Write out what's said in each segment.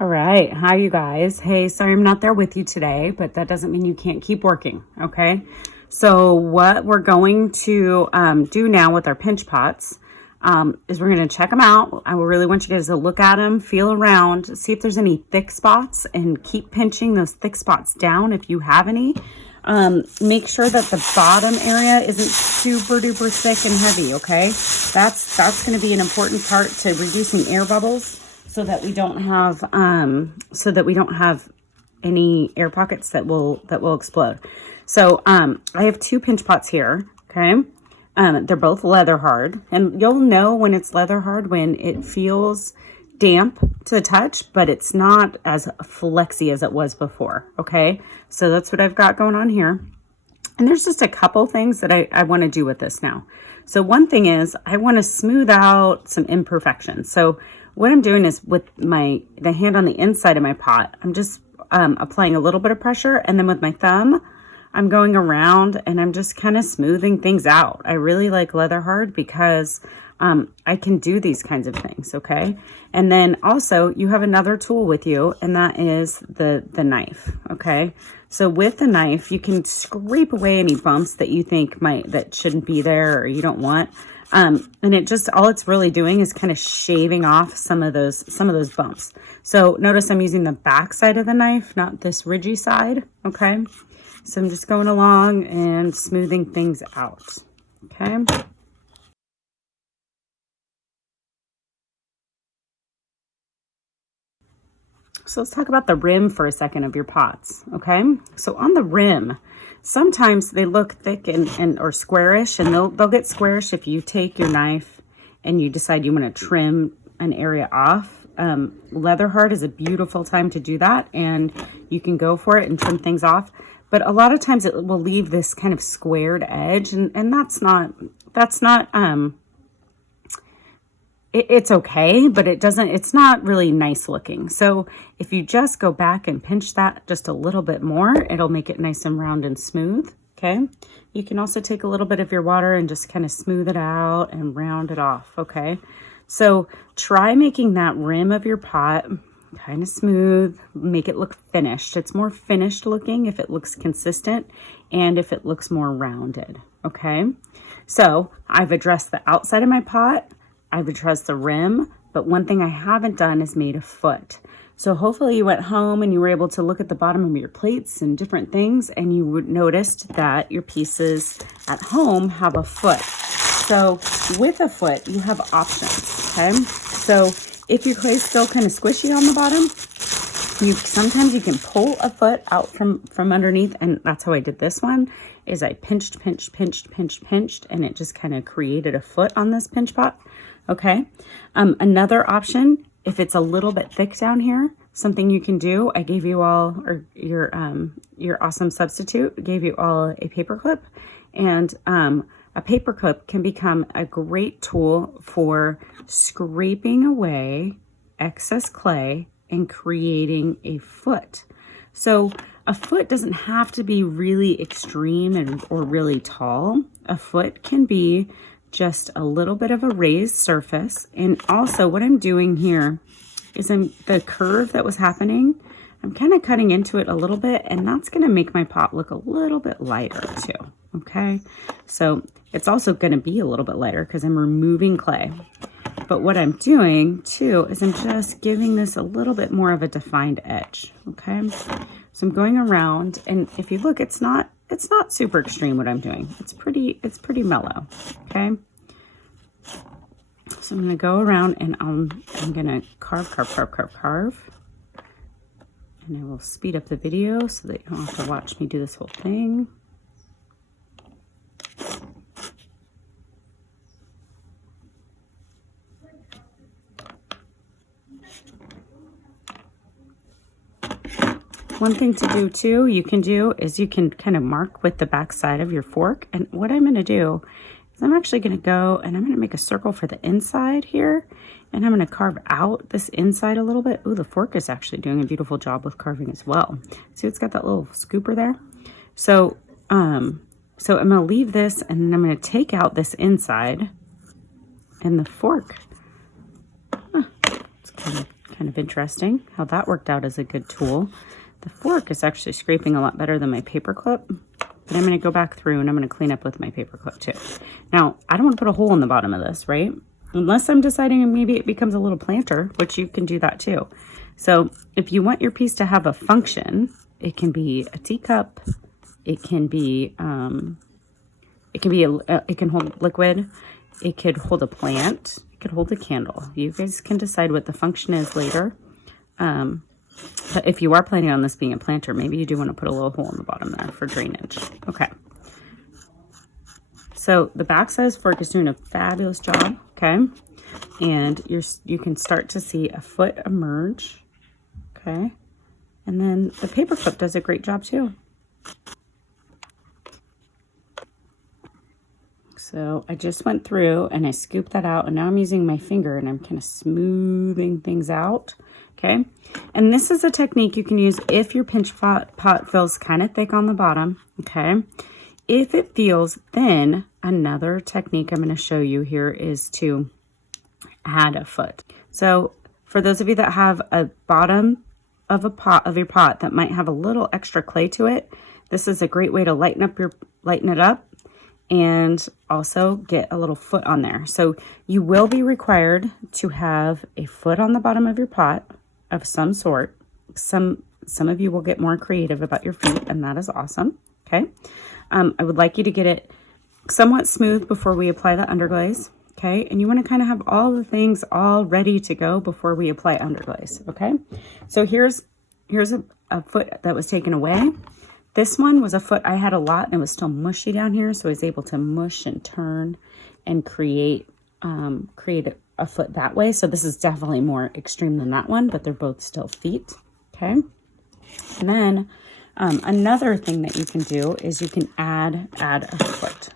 All right. Hi, you guys. Hey, sorry I'm not there with you today, but that doesn't mean you can't keep working. Okay. So what we're going to do now with our pinch pots is we're going to check them out. I really want you guys to look at them, feel around, see if there's any thick spots, and keep pinching those thick spots down if you have any. Make sure that the bottom area isn't super duper thick and heavy. Okay. That's going to be an important part to reducing air bubbles, so that we don't have any air pockets that will explode. So I have two pinch pots here. Okay. They're both leather hard, and you'll know when it's leather hard when it feels damp to the touch, but it's not as flexy as it was before. Okay. So that's what I've got going on here. And there's just a couple things that I want to do with this now. So one thing is I want to smooth out some imperfections. So what I'm doing is with the hand on the inside of my pot, I'm just applying a little bit of pressure, and then with my thumb, I'm going around and I'm just kind of smoothing things out. I really like leather hard because I can do these kinds of things, okay? And then also you have another tool with you, and that is the knife, okay? So with the knife, you can scrape away any bumps that you think that shouldn't be there or you don't want. And all it's really doing is kind of shaving off some of those bumps. So notice I'm using the back side of the knife, not this ridgy side, okay? So I'm just going along and smoothing things out, okay? So let's talk about the rim for a second of your pots, okay? So on the rim, sometimes they look thick and or squarish, and they'll get squarish if you take your knife and you decide you want to trim an area off. Leather hard is a beautiful time to do that, and you can go for it and trim things off. But a lot of times it will leave this kind of squared edge, and that's not it's okay, but it's not really nice looking. So if you just go back and pinch that just a little bit more, it'll make it nice and round and smooth, okay? You can also take a little bit of your water and just kind of smooth it out and round it off, okay? So try making that rim of your pot kind of smooth, make it look finished. It's more finished looking if it looks consistent and if it looks more rounded, okay? So I've addressed the outside of my pot, I've addressed the rim, but one thing I haven't done is made a foot. So hopefully you went home and you were able to look at the bottom of your plates and different things, and you noticed that your pieces at home have a foot. So with a foot, you have options, okay? So if your clay is still kind of squishy on the bottom, sometimes you can pull a foot out from underneath, and that's how I did this one, is I pinched, and it just kind of created a foot on this pinch pot. Okay. Another option, if it's a little bit thick down here, something you can do, I gave you all, or your awesome substitute gave you all a paper clip, and a paper clip can become a great tool for scraping away excess clay and creating a foot. So a foot doesn't have to be really extreme or really tall. A foot can be just a little bit of a raised surface. And also what I'm doing here is the curve that was happening, I'm kind of cutting into it a little bit, and that's going to make my pot look a little bit lighter too. Okay. So it's also going to be a little bit lighter because I'm removing clay. But what I'm doing too is I'm just giving this a little bit more of a defined edge. Okay. So I'm going around, and if you look, it's not super extreme what I'm doing. It's pretty mellow. Okay. So I'm going to go around and I'm going to carve. And I will speed up the video so that you don't have to watch me do this whole thing. One thing to do too, you can kind of mark with the back side of your fork. And what I'm going to do is I'm actually going to go and I'm going to make a circle for the inside here. And I'm going to carve out this inside a little bit. Ooh, the fork is actually doing a beautiful job with carving as well. See, it's got that little scooper there. So I'm going to leave this, and then I'm going to take out this inside, and the fork, it's kind Kind of interesting how that worked out as a good tool. The fork is actually scraping a lot better than my paper clip, but I'm going to go back through and I'm going to clean up with my paper clip too. Now, I don't want to put a hole in the bottom of this, right? Unless I'm deciding maybe it becomes a little planter, which you can do that too. So if you want your piece to have a function, it can be a teacup, it can be it can hold liquid, it could hold a plant, it could hold a candle. You guys can decide what the function is later. But if you are planning on this being a planter, maybe you do want to put a little hole in the bottom there for drainage. Okay. So the back size fork is doing a fabulous job, okay? And you can start to see a foot emerge, okay? And then the paper clip does a great job too. So I just went through and I scooped that out, and now I'm using my finger and I'm kind of smoothing things out, okay? And this is a technique you can use if your pinch pot feels kind of thick on the bottom, okay? If it feels thin, another technique I'm going to show you here is to add a foot. So for those of you that have a bottom of your pot that might have a little extra clay to it, this is a great way to lighten it up and also get a little foot on there. So you will be required to have a foot on the bottom of your pot of some sort. Some of you will get more creative about your feet, and that is awesome, okay? I would like you to get it somewhat smooth before we apply the underglaze, okay? And you want to kind of have all the things all ready to go before we apply underglaze, okay? So here's a foot that was taken away. This one was a foot I had a lot and it was still mushy down here, so I was able to mush and turn and create a foot that way. So this is definitely more extreme than that one, but they're both still feet, okay? And then another thing that you can do is you can add a foot.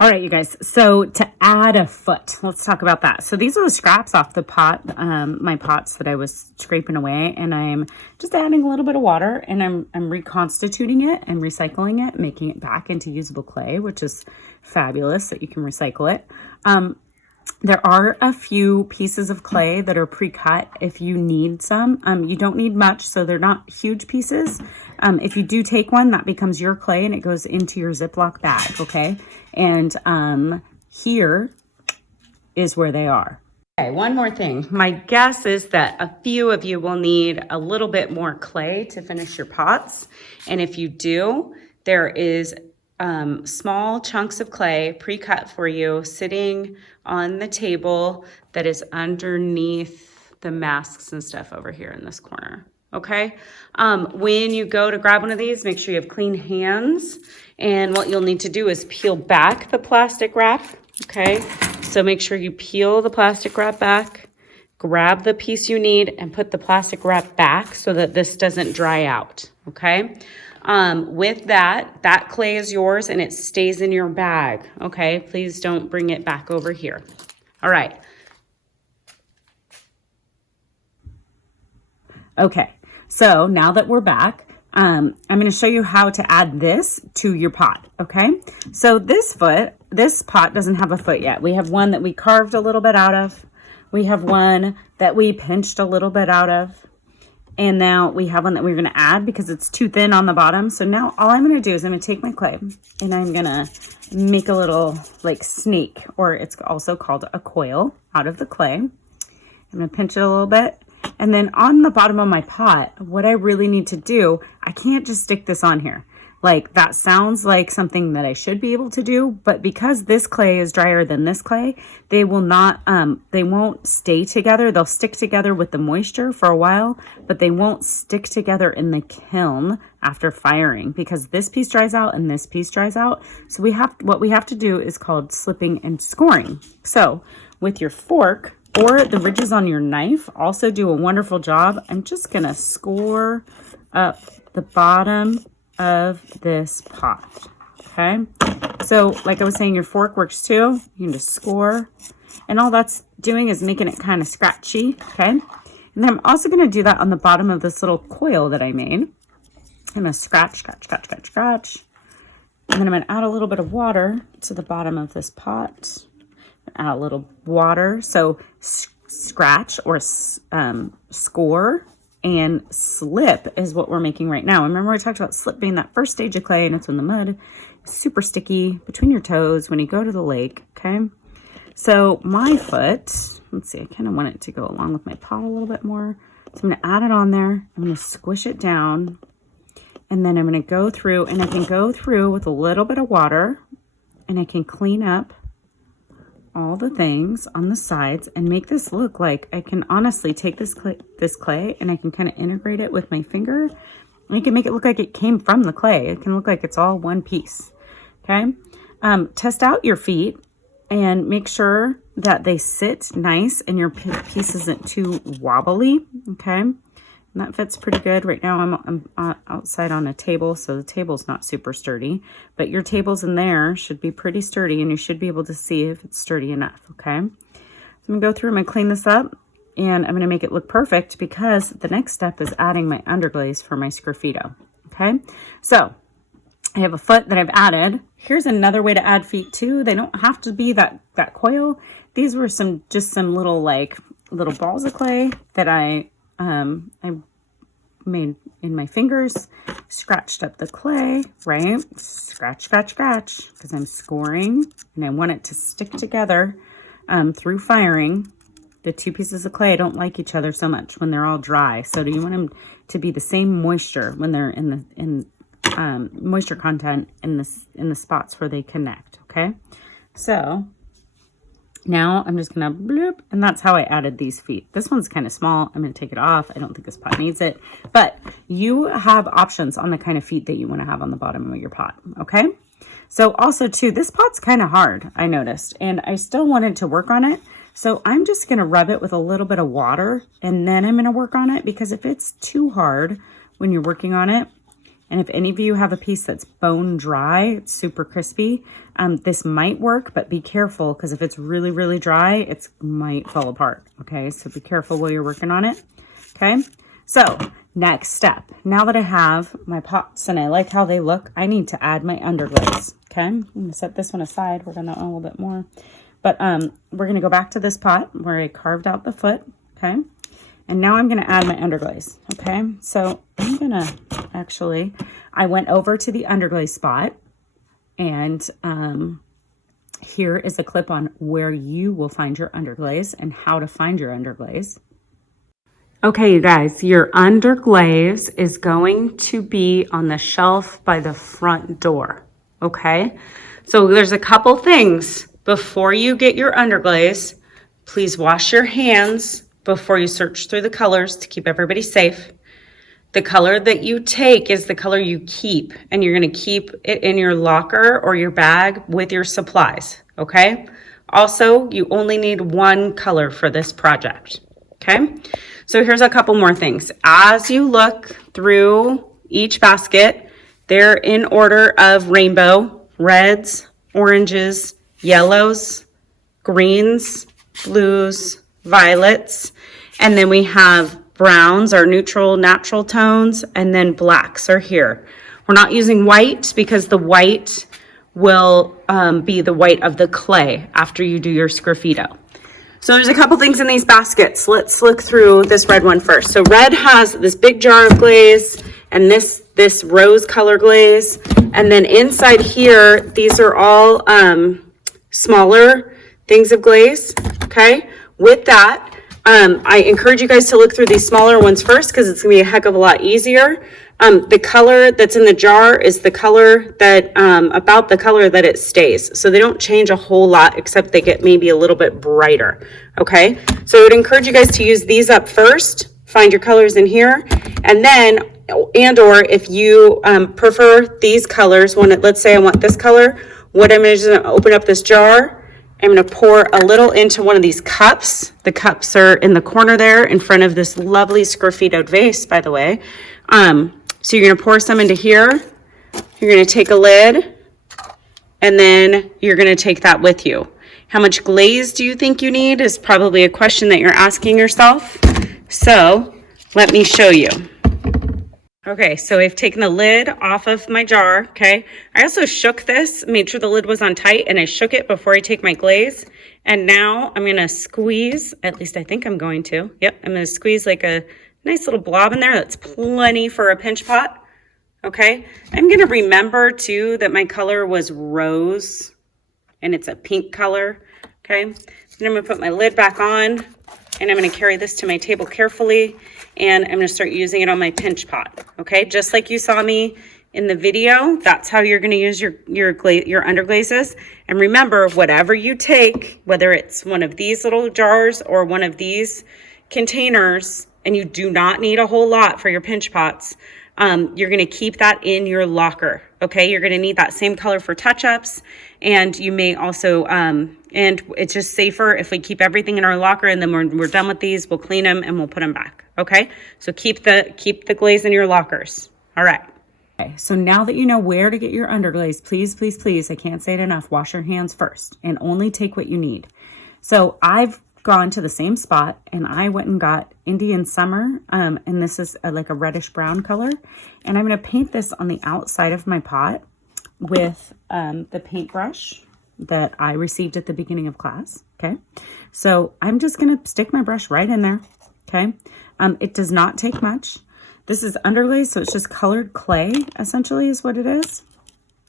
All right, you guys, so to add a foot, let's talk about that. So these are the scraps off the pot, my pots that I was scraping away, and I'm just adding a little bit of water, and I'm reconstituting it and recycling it, making it back into usable clay, which is fabulous that you can recycle it. There are a few pieces of clay that are pre-cut if you need some. You don't need much, so they're not huge pieces. If you do take one, that becomes your clay and it goes into your Ziploc bag, okay? And here is where they are. Okay, one more thing. My guess is that a few of you will need a little bit more clay to finish your pots. And if you do, there is small chunks of clay pre-cut for you sitting on the table that is underneath the masks and stuff over here in this corner. Okay, when you go to grab one of these, make sure you have clean hands, and what you'll need to do is peel back the plastic wrap. Okay, so make sure you peel the plastic wrap back, grab the piece you need, and put the plastic wrap back so that this doesn't dry out. Okay, with that clay is yours and it stays in your bag. Okay, please don't bring it back over here. All right. Okay, so now that we're back, I'm going to show you how to add this to your pot, okay? So this pot doesn't have a foot yet. We have one that we carved a little bit out of. We have one that we pinched a little bit out of. And now we have one that we're going to add because it's too thin on the bottom. So now all I'm going to do is I'm going to take my clay and I'm going to make a little like snake, or it's also called a coil, out of the clay. I'm going to pinch it a little bit. And then on the bottom of my pot, what I really need to do, I can't just stick this on here. Like, that sounds like something that I should be able to do, but because this clay is drier than this clay, they will not, they won't stay together. They'll stick together with the moisture for a while, but they won't stick together in the kiln after firing because this piece dries out and this piece dries out. So what we have to do is called slipping and scoring. So with your fork, or the ridges on your knife also do a wonderful job. I'm just going to score up the bottom of this pot, okay? So like I was saying, your fork works too. You can just score, and all that's doing is making it kind of scratchy, okay? And then I'm also going to do that on the bottom of this little coil that I made. I'm going to scratch, scratch, scratch, scratch, scratch. And then I'm going to add a little bit of water to the bottom of this pot. Add a little water. So scratch or score and slip is what we're making right now. Remember I talked about slip being that first stage of clay, and it's when the mud is super sticky between your toes when you go to the lake, okay? So my foot, let's see, I kind of want it to go along with my paw a little bit more. So I'm going to add it on there. I'm going to squish it down, and then I'm going to go through, and I can go through with a little bit of water, and I can clean up all the things on the sides and make this look like I can honestly take this clay and I can kind of integrate it with my finger. And you can make it look like it came from the clay. It can look like it's all one piece. Okay. Test out your feet and make sure that they sit nice and your piece isn't too wobbly. Okay. And that fits pretty good. Right now I'm outside on a table, so the table's not super sturdy, but your tables in there should be pretty sturdy, and you should be able to see if it's sturdy enough, okay? So I'm gonna go through, I'm gonna clean this up, and I'm gonna make it look perfect because the next step is adding my underglaze for my sgraffito, okay? So I have a foot that I've added. Here's another way to add feet too. They don't have to be that coil. These were just some little balls of clay that I made in my fingers, scratched up the clay, right? Scratch, scratch, scratch, because I'm scoring and I want it to stick together through firing. The two pieces of clay don't like each other so much when they're all dry. So do you want them to be the same moisture when they're in moisture content in the spots where they connect, okay? So now I'm just gonna bloop, and that's how I added these feet. This one's kind of small. I'm gonna take it off. I don't think this pot needs it, but you have options on the kind of feet that you want to have on the bottom of your pot, okay? So also too, this pot's kind of hard, I noticed, and I still wanted to work on it. So I'm just gonna rub it with a little bit of water, and then I'm gonna work on it, because if it's too hard when you're working on it, and if any of you have a piece that's bone dry, it's super crispy, this might work, but be careful, because if it's really, really dry, it might fall apart, okay? So be careful while you're working on it, okay? So next step, now that I have my pots and I like how they look, I need to add my underglaze, okay? I'm gonna set this one aside, work on that one a little bit more. But we're gonna go back to this pot where I carved out the foot, okay? And now I'm gonna add my underglaze, okay? So I'm gonna I went over to the underglaze spot, and here is a clip on where you will find your underglaze and how to find your underglaze. Okay, you guys, your underglaze is going to be on the shelf by the front door, okay? So there's a couple things before you get your underglaze. Please wash your hands before you search through the colors to keep everybody safe. The color that you take is the color you keep, and you're going to keep it in your locker or your bag with your supplies, okay? Also, you only need one color for this project, okay? So here's a couple more things. As you look through each basket, they're in order of rainbow: reds, oranges, yellows, greens, blues, violets, and then we have browns, our neutral natural tones, and then blacks are here. We're not using white because the white will be the white of the clay after you do your sgraffito. So there's a couple things in these baskets. Let's look through this red one first. So red has this big jar of glaze and this rose color glaze. And then inside here, these are all smaller things of glaze, okay? With that, I encourage you guys to look through these smaller ones first, because it's gonna be a heck of a lot easier. The color that's in the jar is the color that, about the color that it stays. So they don't change a whole lot, except they get maybe a little bit brighter, okay? So I would encourage you guys to use these up first, find your colors in here, and then, or if you prefer these colors, let's say I want this color, what I'm gonna do is open up this jar. I'm going to pour a little into one of these cups. The cups are in the corner there in front of this lovely sgraffitoed vase, by the way. So you're going to pour some into here. You're going to take a lid, and then you're going to take that with you. How much glaze do you think you need is probably a question that you're asking yourself. So let me show you. Okay, so I've taken the lid off of my jar, okay? I also shook this, made sure the lid was on tight, and I shook it before I take my glaze. And now I'm gonna squeeze, at least I think I'm going to. Yep, I'm gonna squeeze like a nice little blob in there. That's plenty for a pinch pot, okay? I'm gonna remember too that my color was rose, and it's a pink color, okay? Then I'm gonna put my lid back on, and I'm gonna carry this to my table carefully, and I'm gonna start using it on my pinch pot, okay? Just like you saw me in the video, that's how you're gonna use your underglazes. And remember, whatever you take, whether it's one of these little jars or one of these containers, and you do not need a whole lot for your pinch pots, you're gonna keep that in your locker, okay? You're gonna need that same color for touch-ups, and you may also, and it's just safer if we keep everything in our locker, and then when we're done with these, we'll clean them and we'll put them back, okay? So keep the glaze in your lockers, all right. Okay, so now that you know where to get your underglaze, please, please, please, I can't say it enough, wash your hands first and only take what you need. So I've gone to the same spot and I went and got Indian Summer, and this is like a reddish brown color, and I'm going to paint this on the outside of my pot with the paintbrush that I received at the beginning of class, okay? So I'm just going to stick my brush right in there, okay? It does not take much. This is underglaze, so it's just colored clay, essentially, is what it is.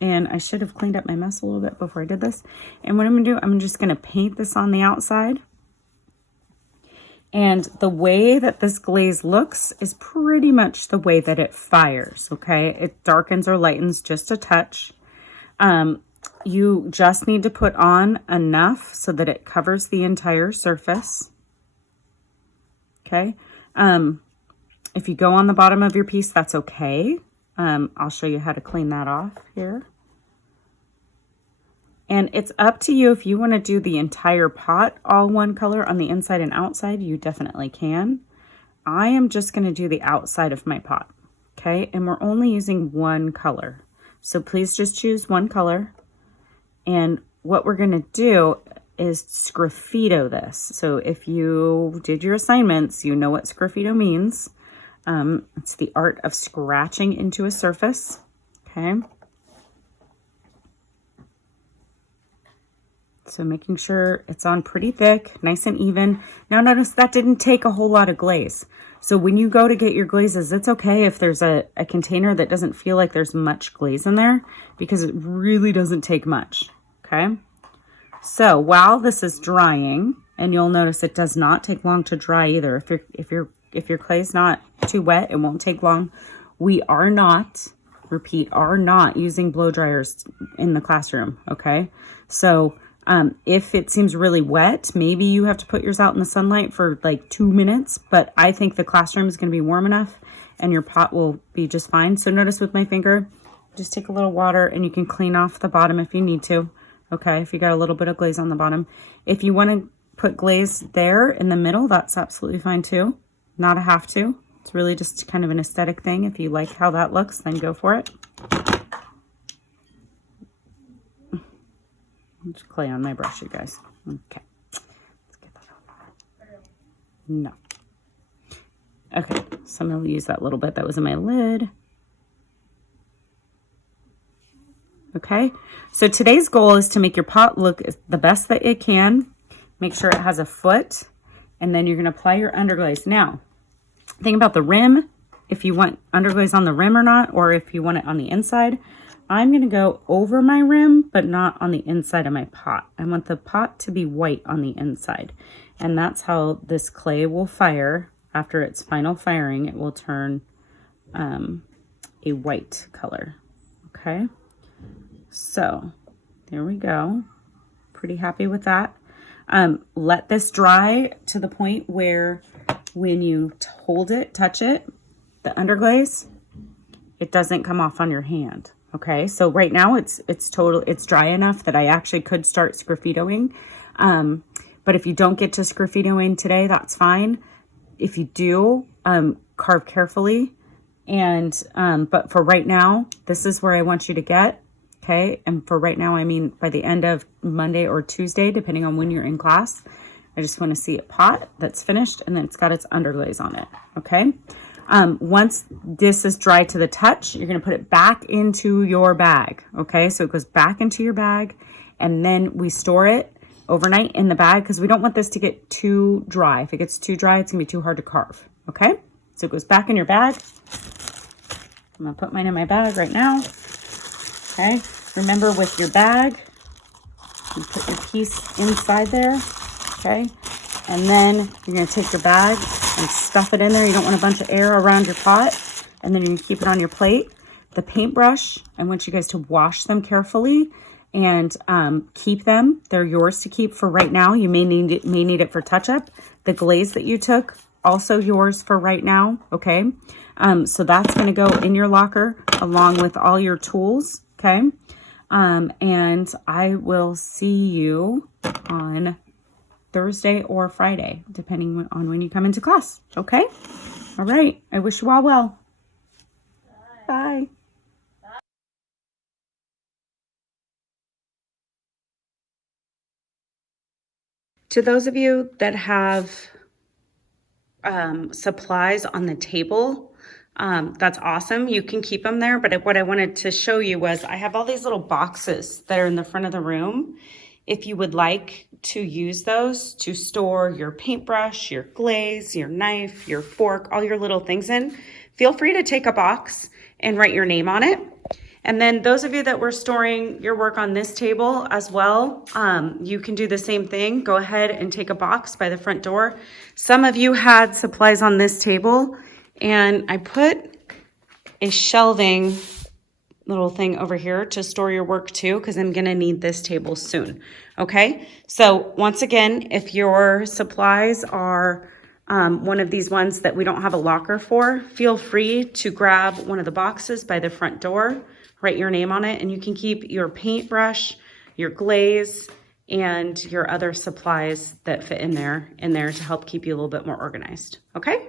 And I should have cleaned up my mess a little bit before I did this. And what I'm going to do, I'm just going to paint this on the outside. And the way that this glaze looks is pretty much the way that it fires, okay? It darkens or lightens just a touch. You just need to put on enough so that it covers the entire surface, okay? If you go on the bottom of your piece, that's okay. I'll show you how to clean that off here. And it's up to you if you want to do the entire pot all one color on the inside and outside, you definitely can. I am just going to do the outside of my pot, okay? And we're only using one color. So please just choose one color. And what we're going to do is sgraffito this. So if you did your assignments, you know what sgraffito means. It's the art of scratching into a surface, okay? So making sure it's on pretty thick, nice and even. Now notice that didn't take a whole lot of glaze. So when you go to get your glazes, it's okay if there's a container that doesn't feel like there's much glaze in there, because it really doesn't take much, okay? So while this is drying, and you'll notice it does not take long to dry either. If your clay is not too wet, it won't take long. We are not, repeat, are not using blow dryers in the classroom, okay? So if it seems really wet, maybe you have to put yours out in the sunlight for like 2 minutes, but I think the classroom is going to be warm enough and your pot will be just fine. So notice with my finger, just take a little water and you can clean off the bottom if you need to, okay, if you got a little bit of glaze on the bottom. If you want to put glaze there in the middle, that's absolutely fine too. Not a have to. It's really just kind of an aesthetic thing. If you like how that looks, then go for it. Just clay on my brush, you guys. Okay. Let's get that off. No. Okay, so I'm going to use that little bit that was in my lid. Okay, so today's goal is to make your pot look the best that it can. Make sure it has a foot, and then you're going to apply your underglaze. Now, think about the rim, if you want underglaze on the rim or not, or if you want it on the inside. I'm going to go over my rim, but not on the inside of my pot. I want the pot to be white on the inside. And that's how this clay will fire. After its final firing, it will turn a white color. Okay. So there we go. Pretty happy with that. Let this dry to the point where when you hold it, touch it, the underglaze, it doesn't come off on your hand. Okay, so right now it's dry enough that I actually could start sgraffitoing. But if you don't get to sgraffitoing today, that's fine. If you do, carve carefully. And but for right now, this is where I want you to get. Okay, and for right now, I mean by the end of Monday or Tuesday, depending on when you're in class. I just want to see a pot that's finished and then it's got its underglaze on it. Okay. Once this is dry to the touch, you're going to put it back into your bag. Okay, so it goes back into your bag, and then we store it overnight in the bag because we don't want this to get too dry. If it gets too dry, it's going to be too hard to carve. Okay, so it goes back in your bag. I'm going to put mine in my bag right now. Okay, remember with your bag, you put your piece inside there. Okay, and then you're going to take your bag and stuff it in there. You don't want a bunch of air around your pot. And then you're going to keep it on your plate. The paintbrush, I want you guys to wash them carefully and keep them. They're yours to keep for right now. You may need it for touch-up. The glaze that you took, also yours for right now, okay? So that's going to go in your locker along with all your tools, okay? And I will see you on Thursday or Friday, depending on when you come into class. Okay? All right. I wish you all well. Bye. To those of you that have supplies on the table, that's awesome. You can keep them there. But what I wanted to show you was I have all these little boxes that are in the front of the room. If you would like to use those to store your paintbrush, your glaze, your knife, your fork, all your little things in, feel free to take a box and write your name on it. And then those of you that were storing your work on this table as well, you can do the same thing. Go ahead and take a box by the front door. Some of you had supplies on this table, and I put a shelving little thing over here to store your work too, because I'm going to need this table soon. Okay, so once again, if your supplies are one of these ones that we don't have a locker for, feel free to grab one of the boxes by the front door, write your name on it, and you can keep your paintbrush, your glaze, and your other supplies that fit in there to help keep you a little bit more organized. Okay?